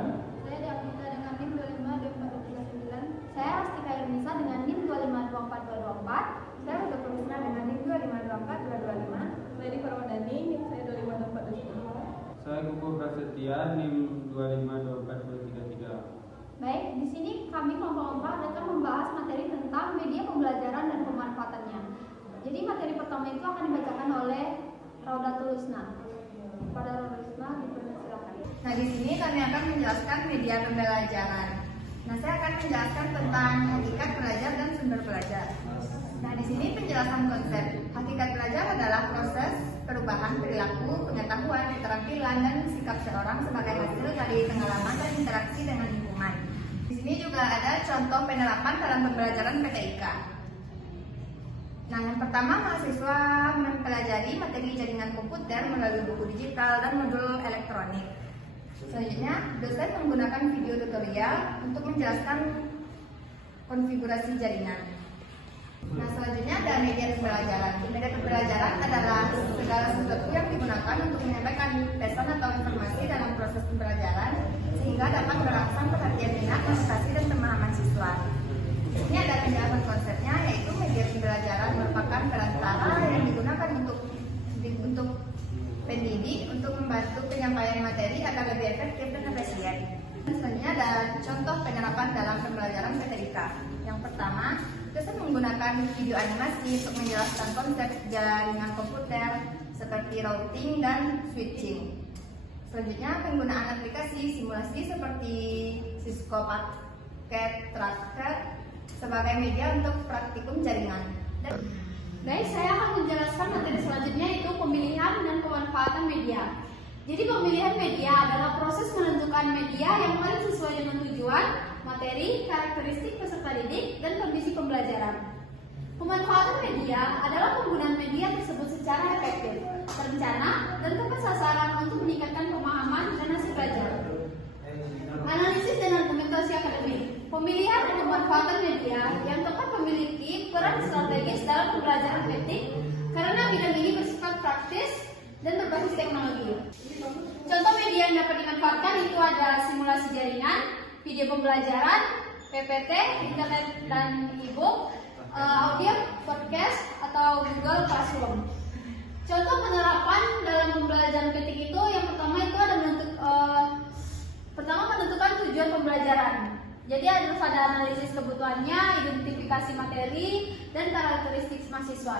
dan Saya Diapita dengan NIM 2524239. Saya Rastika Irnisa dengan NIM 2524224. Saya Uda Kurusna dengan NIM 2524225. Saya Diparwadani, NIM saya 25242. saya Gugur Prasetya NIM 2524233. Baik, di sini kami kelompok-kelompok akan membahas materi tentang media pembelajaran dan pemanfaatannya. Jadi materi pertama itu akan dibacakan oleh Raudatul Husna. Pada Raudatul Husna dipersilakan. Nah, di sini kami akan menjelaskan media pembelajaran. Nah, saya akan menjelaskan tentang hakikat belajar dan sumber belajar. Nah, di sini penjelasan konsep. Hakikat belajar adalah proses perubahan perilaku, pengetahuan, keterampilan, dan sikap seorang sebagai hasil dari pengalaman dan interaksi dengan lingkungan. Di sini juga ada contoh penerapan dalam pembelajaran PTIK. Nah, yang pertama, mahasiswa mempelajari materi jaringan komputer melalui buku digital dan modul elektronik. Selanjutnya, dosen menggunakan video tutorial untuk menjelaskan konfigurasi jaringan. Nah, selanjutnya ada media pembelajaran. Media pembelajaran adalah segala sesuatu yang digunakan untuk menyampaikan pesan atau informasi dalam proses pembelajaran sehingga dapat merangsang perhatian minat, motivasi, dan pemahaman siswa. Ini ada penjelasan konsepnya, yaitu media pembelajaran merupakan perantara yang digunakan untuk pendidik untuk membantu penyampaian materi agar lebih efektif dan efisien. Selanjutnya ada contoh penerapan dalam pembelajaran PTIK. Yang pertama, dosen menggunakan video animasi untuk menjelaskan konsep jaringan komputer seperti routing dan switching. Selanjutnya, penggunaan aplikasi simulasi seperti Cisco Packet Tracker sebagai media untuk praktikum jaringan. Baik, saya akan menjelaskan materi selanjutnya yaitu pemilihan dan pemanfaatan media. Jadi pemilihan media adalah proses menentukan media yang paling sesuai dengan tujuan, materi, karakteristik peserta didik, dan kondisi pembelajaran. Pemanfaatan media adalah penggunaan media tersebut secara efektif, terencana, dan tepat sasaran untuk meningkatkan pemahaman dan hasil belajar. Analisis dan argumentasi akademik. Pemilihan dan pemanfaatan media yang tepat memiliki peran strategis dalam pembelajaran etik karena bidang ini bersifat praktis dan berbasis teknologi. Contoh media yang dapat dimanfaatkan itu ada simulasi jaringan, video pembelajaran, PPT, internet dan e-book, audio, podcast, atau Google Classroom. Contoh penerapan dalam pembelajaran ketik itu yang pertama itu ada menentukan tujuan pembelajaran. Jadi harus ada analisis kebutuhannya, identifikasi materi, dan karakteristik mahasiswa.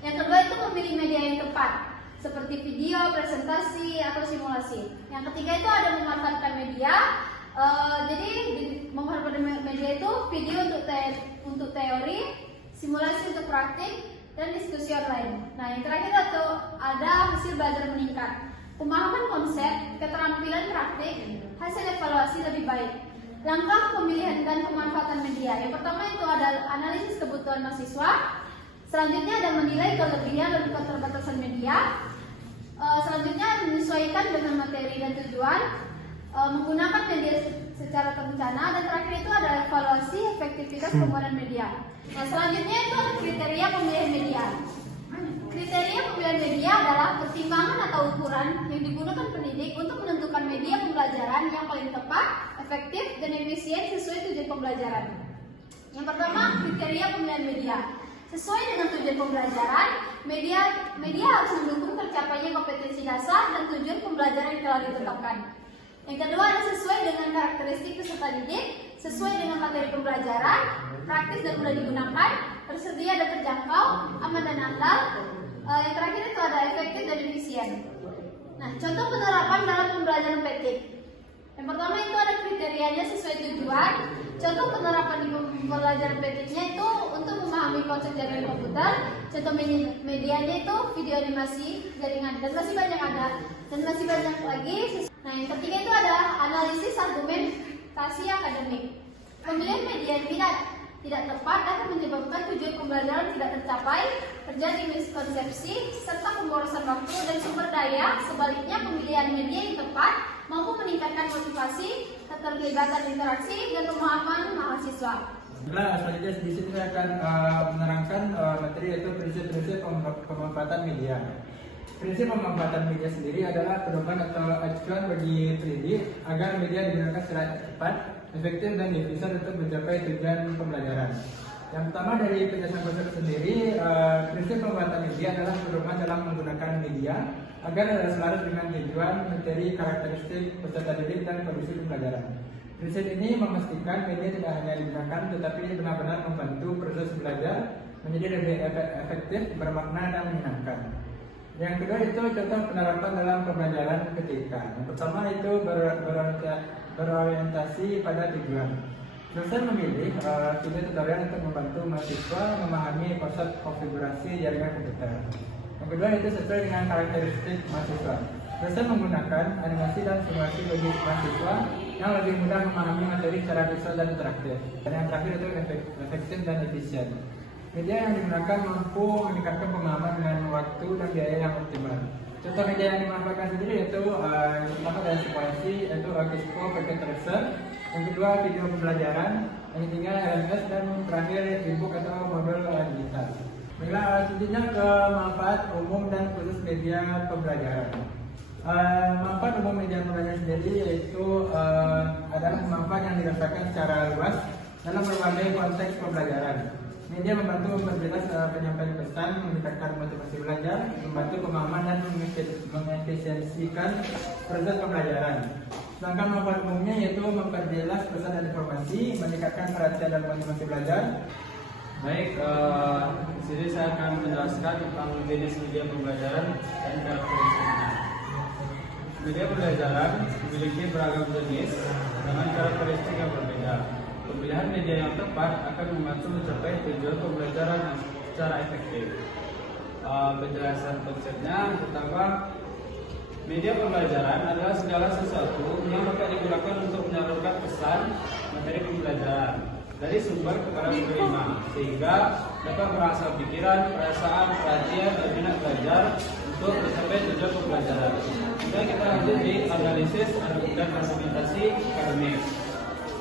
Yang kedua itu memilih media yang tepat, seperti video, presentasi, atau simulasi. Yang ketiga itu ada memanfaatkan media. Jadi memanfaatkan media itu video untuk teori, simulasi untuk praktik, dan diskusi online. Nah, yang terakhir itu ada hasil belajar meningkat, pemahaman konsep, keterampilan praktik, hasil evaluasi lebih baik. Langkah pemilihan dan pemanfaatan media. Yang pertama itu ada analisis kebutuhan mahasiswa. Selanjutnya ada menilai kelebihan dan keterbatasan media. Selanjutnya menyesuaikan dengan materi dan tujuan. Menggunakan media secara terencana. Dan terakhir itu ada evaluasi efektivitas penggunaan media. Nah, selanjutnya itu ada kriteria pemilihan media. Kriteria pemilihan media adalah pertimbangan atau ukuran yang digunakan pendidik untuk menentukan media pembelajaran yang paling tepat, efektif, dan efisien sesuai tujuan pembelajaran. Yang pertama, kriteria pemilihan media. Sesuai dengan tujuan pembelajaran, media harus mendukung tercapainya kompetensi dasar dan tujuan pembelajaran yang telah ditetapkan. Yang kedua, ada sesuai dengan karakteristik peserta didik, sesuai dengan materi pembelajaran, praktis dan mudah digunakan, tersedia dan terjangkau, aman dan andal. Yang terakhir itu ada efektif dan efisien. Nah, contoh penerapan dalam pembelajaran PTIK. Yang pertama itu ada kriterianya sesuai tujuan. Contoh penerapan di pembelajaran PTIK-nya itu untuk memahami konsep jaringan komputer. Contoh medianya itu video animasi jaringan dan masih banyak lagi. Nah, yang ketiga itu ada analisis argumentasi akademik. Pemilihan media yang tidak tepat akan menyebabkan tujuan pembelajaran tidak tercapai, terjadi miskonsepsi, serta pemborosan waktu dan sumber daya. Sebaliknya, pemilihan media yang tepat mampu meningkatkan motivasi, keterlibatan interaksi, dan pemahaman mahasiswa. Nah, selanjutnya di sini saya akan menerangkan materi yaitu prinsip-prinsip pemanfaatan media. Prinsip pemanfaatan media sendiri adalah pedoman atau acuan bagi pendidik agar media digunakan secara cepat, efektif, dan efisien untuk mencapai tujuan pembelajaran. Yang pertama dari penjelasan konsep sendiri, prinsip pemanfaatan media adalah pedoman dalam menggunakan media agar selaras dengan tujuan, materi, karakteristik, peserta didik, dan kondisi pembelajaran. Prinsip ini memastikan media tidak hanya digunakan tetapi benar-benar membantu proses belajar menjadi lebih efektif, bermakna, dan menyenangkan. Yang kedua itu contoh penerapan dalam pembelajaran ketika. Yang pertama itu berorientasi pada tujuan. Dosen memilih video tutorial untuk membantu mahasiswa memahami konsep konfigurasi jaringan komputer. Yang kedua itu sesuai dengan karakteristik mahasiswa. Dosen menggunakan animasi dan simulasi bagi mahasiswa yang lebih mudah memahami materi secara visual dan interaktif. Dan yang terakhir itu efektif dan efisien. Media yang digunakan mampu meningkatkan pemahaman dengan waktu dan biaya yang optimal. Contoh media yang dimanfaatkan sendiri yaitu yang pertama dari simulasi, yaitu Kisco pakai Tracer. Yang kedua video pembelajaran, yang ketiga LMS, dan terakhir e-book atau modul digital. Baiklah, selanjutnya ke manfaat umum dan khusus media pembelajaran. Manfaat umum media pembelajaran sendiri yaitu adalah manfaat yang dirasakan secara luas dalam berbagai konteks pembelajaran. Media membantu memperjelas penyampaian pesan, meningkatkan motivasi belajar, membantu pemahaman, dan mengefisiensikan proses pembelajaran. Sedangkan manfaat umumnya yaitu memperjelas pesan dan informasi, meningkatkan perhatian dan motivasi belajar. Baik, di sini saya akan menjelaskan tentang jenis media pembelajaran dan karakteristiknya. Media pembelajaran memiliki beragam jenis dengan karakteristik yang berbeda. Pemilihan media yang tepat akan membantu mencapai tujuan pembelajaran yang secara efektif. Penjelasan konsepnya, pertama, media pembelajaran adalah segala sesuatu yang dapat digunakan untuk menyalurkan pesan materi pembelajaran dari sumber kepada penerima, sehingga dapat merasa pikiran, perasaan, perhatian, dan minat belajar untuk mencapai tujuan pembelajaran. Kemudian kita lanjut di analisis dan argumentasi akademik.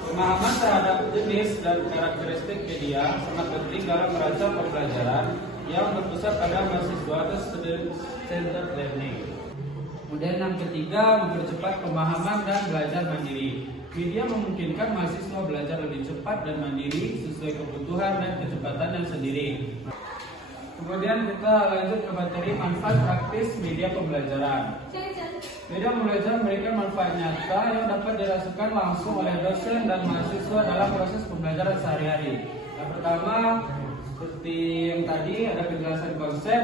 Pemahaman terhadap jenis dan karakteristik media sangat penting dalam merancang pembelajaran yang berpusat pada mahasiswa atau student-centered learning. Kemudian yang ketiga, mempercepat pemahaman dan belajar mandiri. Media memungkinkan mahasiswa belajar lebih cepat dan mandiri sesuai kebutuhan dan kecepatannya sendiri. Kemudian kita lanjut ke materi manfaat praktis media pembelajaran. Media pembelajaran memberikan manfaat nyata yang dapat dirasakan langsung oleh dosen dan mahasiswa dalam proses pembelajaran sehari-hari. Yang pertama, seperti yang tadi ada penjelasan konsep.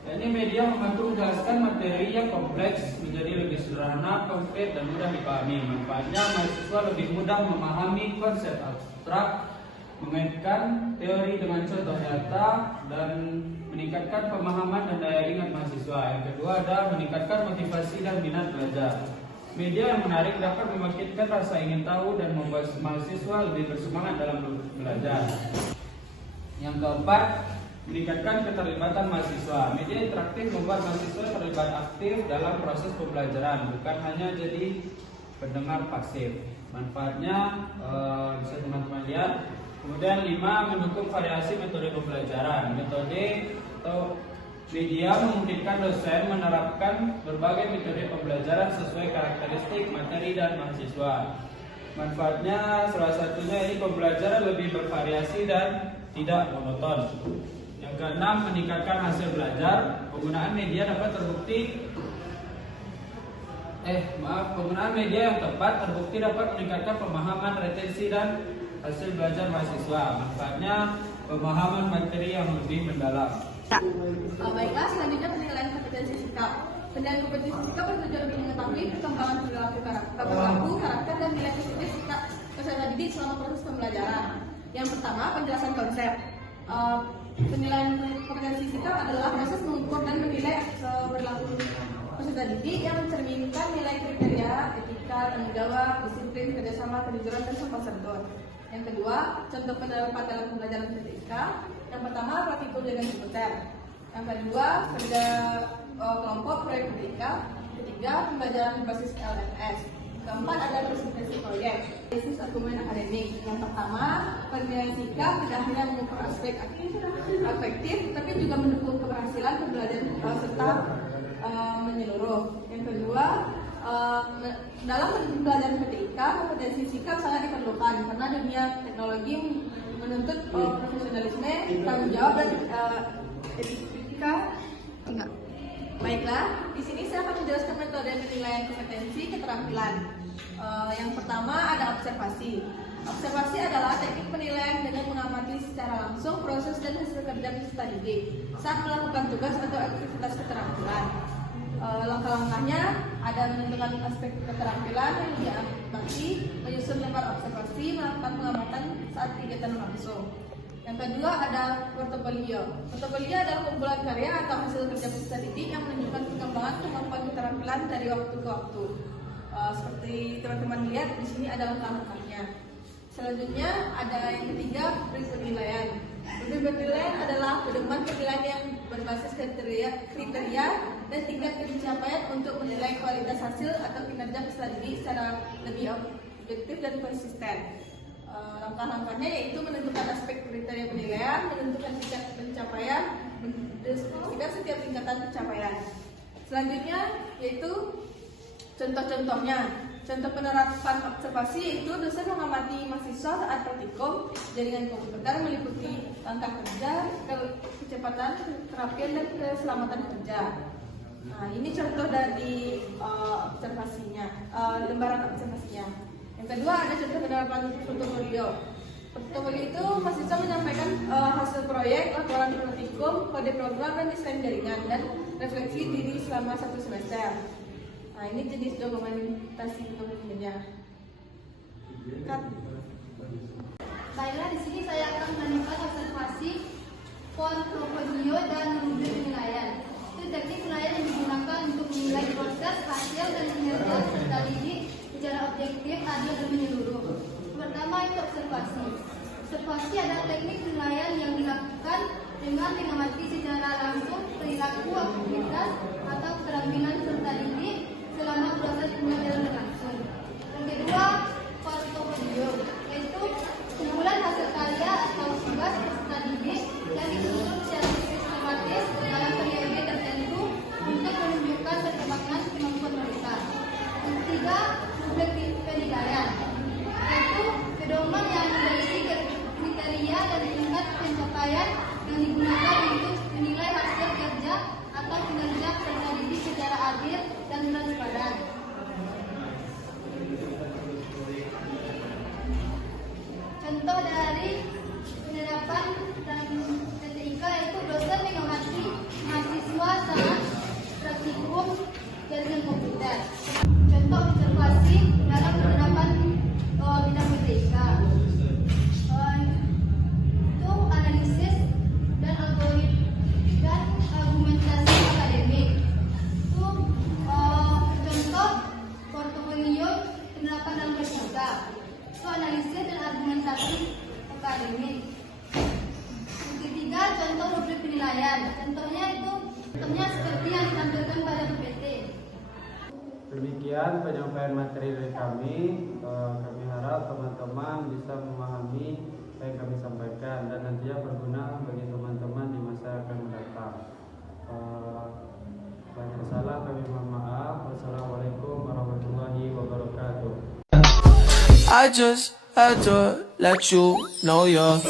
Ini media membantu menjelaskan materi yang kompleks menjadi lebih sederhana, konkret, dan mudah dipahami. Manfaatnya, mahasiswa lebih mudah memahami konsep abstrak, mengaitkan teori dengan contoh nyata, dan meningkatkan pemahaman dan daya ingat mahasiswa. Yang kedua ada meningkatkan motivasi dan minat belajar. Media yang menarik dapat membangkitkan rasa ingin tahu dan membuat mahasiswa lebih bersemangat dalam belajar. Yang keempat, meningkatkan keterlibatan mahasiswa. Media interaktif membuat mahasiswa terlibat aktif dalam proses pembelajaran, bukan hanya jadi pendengar pasif. Manfaatnya bisa teman-teman lihat. Kemudian 5, mendukung variasi metode pembelajaran. Metode atau media memungkinkan dosen menerapkan berbagai metode pembelajaran sesuai karakteristik materi dan mahasiswa. Manfaatnya salah satunya ini pembelajaran lebih bervariasi dan tidak monoton. Yang keenam, meningkatkan hasil belajar. Penggunaan media dapat terbukti penggunaan media yang tepat terbukti dapat meningkatkan pemahaman, retensi, dan hasil belajar mahasiswa. Manfaatnya pemahaman materi yang lebih mendalam. Baiklah, selanjutnya penilaian kompetensi sikap. Penilaian kompetensi sikap bertujuan untuk mengetahui perkembangan perilaku karakter dan nilai positif sikap peserta didik selama proses pembelajaran. Yang pertama, penjelasan konsep. Penilaian kompetensi sikap adalah proses mengukur dan menilai perilaku peserta didik yang mencerminkan nilai kriteria, etika, tanggung jawab, disiplin, kerjasama, kejujuran, dan sopan santun. Yang kedua, contoh pendapat dalam pembelajaran ketika. Yang pertama, praktikum dengan komputer. Yang kedua, kerja kelompok proyek ketika. Ketiga, pembelajaran berbasis LMS. Keempat, ada presentasi proyek. Basis argumen akademik. Yang pertama, penilaian sikap tidak hanya mengukur aspek afektif, tapi juga mendukung keberhasilan pembelajaran serta dalam pelajaran PTIK, kompetensi sikap sangat diperlukan karena dunia teknologi menuntut profesionalisme, tanggung jawab dan etika. Baiklah, di sini saya akan menjelaskan metode penilaian kompetensi keterampilan. Yang pertama ada observasi. Observasi adalah teknik penilaian dengan mengamati secara langsung proses dan hasil kerja peserta didik saat melakukan tugas atau aktivitas keterampilan. Langkah-langkahnya ada menentukan aspek keterampilan yang diamati, menyusun lembar observasi, melakukan pengamatan saat kegiatan langsung. Yang kedua ada portofolio. Portofolio adalah kumpulan karya atau hasil kerja peserta didik yang menunjukkan perkembangan kemampuan keterampilan dari waktu ke waktu. Seperti teman-teman lihat di sini ada langkah-langkahnya. Selanjutnya ada yang ketiga, penilaian. Penilaian adalah pedoman penilaian yang berbasis kriteria dan tingkat pencapaian untuk menilai kualitas hasil atau kinerja peserta didik secara lebih objektif dan konsisten. Langkah-langkahnya yaitu menentukan aspek kriteria penilaian, menentukan tingkat pencapaian, mendeskripsikan setiap tingkatan pencapaian. Selanjutnya yaitu contoh-contohnya. Contoh penerapan observasi yaitu dosen mengamati mahasiswa saat praktikum jaringan komputer meliputi langkah kerja, kecepatan, keterampilan dan keselamatan kerja. Nah, ini contoh dari observasinya, lembaran observasinya. Yang kedua ada contoh penerapan portofolio. Portofolio itu mahasiswa menyampaikan hasil proyek, laporan praktikum, kode program dan desain jaringan dan refleksi diri selama 1 semester. Nah, ini jenis dokumentasi dokumennya. Baiklah, di sini saya akan menemukan observasi, portofolio dan rubrik penilaian. Itu teknik penilaian yang digunakan untuk menilai proses, hasil dan kinerja peserta didik secara objektif, adil dan menyeluruh. Pertama itu observasi. Observasi adalah teknik penilaian yang dilakukan dengan mengamati secara langsung perilaku, aktivitas atau keterampilan peserta didik selama proses pembelajaran berlangsung. Yang kedua, portofolio, yaitu kumpulan hasil karya atau tugas peserta didik yang disusun secara sistematis dalam periode tertentu untuk menunjukkan perkembangan kemampuan mereka. Yang ketiga, rubrik penilaian, yaitu pedoman yang berisi kriteria dan tingkat pencapaian yang digunakan untuk menilai hasil kerja atau kinerja peserta didik secara adil dan transparan. Contoh dari penerapan dan PTIK yaitu dosen mengamati mahasiswa saat praktikum jaringan komputer. Contoh observasi dalam penerapan bidang PTIK itu analisis dan argumentasi akademik. Itu contoh portofolio penerapan dalam PTIK. Itu analisis dan argumentasi akademik. Yang ketiga, contoh rubrik penilaian. Contohnya seperti yang ditampilkan pada PPT. Demikian penyampaian materi dari kami. Kami harap teman-teman bisa memahami apa yang kami sampaikan dan nantinya berguna bagi teman-teman di masa yang akan mendatang. Banyak salah kami mohon maaf. Wassalamualaikum warahmatullahi wabarakatuh. I just had to let you know you're